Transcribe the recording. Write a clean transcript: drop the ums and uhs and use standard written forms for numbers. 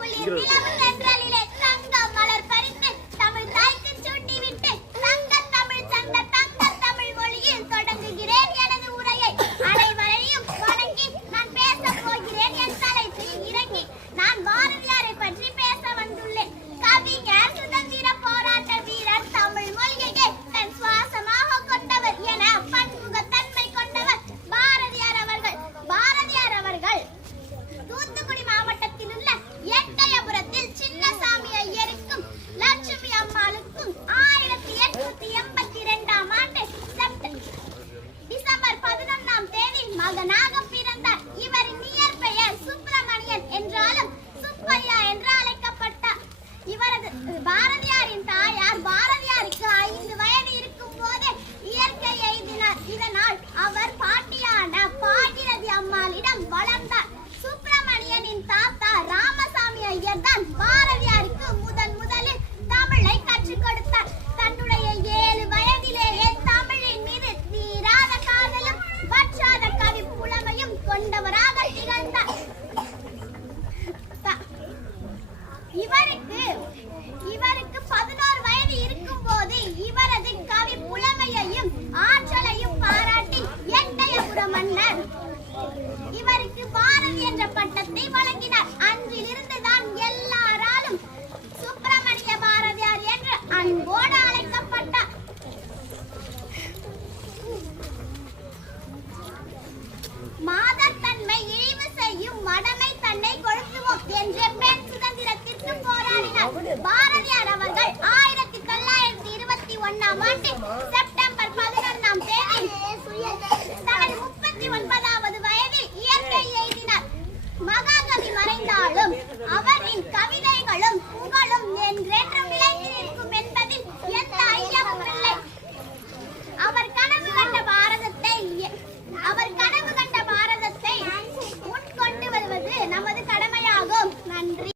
குளிர் நிலவு தென்றலிலே தங்க மலர் பறித்து தமிழ் தாய்க்கு சூட்டிவிட்டு தங்க தமிழ் சந்த தங்க தமிழ் மொழியில் தொடங்குகிறேன் எனது உரையை. அனைவரையும் வணங்கி நான் பேச போகிறேன். என் தலைப்பில் இறங்கி நான் பாரதியாரை பற்றி பேச வந்துள்ளேன். கவிஞர், சுதந்திர போராட்ட வீரர், தமிழ் மொழியையே தன் சுவாசமாக கொண்டவர் என பன்முகத்தன்மை கொண்டவர் பாரதியார் அவர்கள். பாரதியார் அவர்கள் தூத்துக்குடி மாவட்டத்தில் உள்ள எட்டயபுரத்தில் சின்னசாமி ஐயருக்கும் லட்சுமி அம்மாளுக்கும் 1882ஆம் ஆண்டு டிசம்பர் 11ஆம் தேதி மகனாக பிறந்தார். இவரின் இயற்பெயர் சுப்பிரமணியன் என்றாலும் சுப்பையா என்று அழைக்கப்பட்டார். இவரது பாரதியாரின் தாயார் பாரதியாருக்கு 5 வயது இருக்கும் போதே இயற்கை எய்தினார். இதனால் அவர் பாட்டியான பாகிரதி அம்மாளிடம் வளர்ந்தார். சுப்பிரமணியனின் தாத்தா ராமசாமி ஐயர் தான் பாரதியாருக்கு முதலில் தமிழை கற்றுக் கொடுத்தார். தன்னுடைய 7 வயதிலேயே தமிழின் மீது தீராத காதலும் வற்றாத கவி புலமையும் கொண்டவராக திகழ்ந்தார். இவருக்கு 11 வயது இருக்கும் போது இவரது கவி புலமையையும் ஆற்றலையும் பாராட்டி எட்டயபுர மன்னர் இவருக்கு பாரதி என்ற பட்டத்தை வழங்கினார். அன்றிலிருந்து தான் எல்லாராலும் சுப்பிரமணிய பாரதியார் என்று அன்போடு அழைக்கப்பட்டார். மாதர் தன்மை இழிவு செய்யும் மடமை தன்னை கொளுத்துவோம் என்ற பெண் சுதந்திரத்திற்கு போராடினார். பாரதியார் அவர்கள் 1921ஆம் ஆண்டு செப்டம்பர் 11ஆம் தேதி தனது 39வது வயதில் இயற்கை எய்தினார். மகாகவி மறைந்தாலும்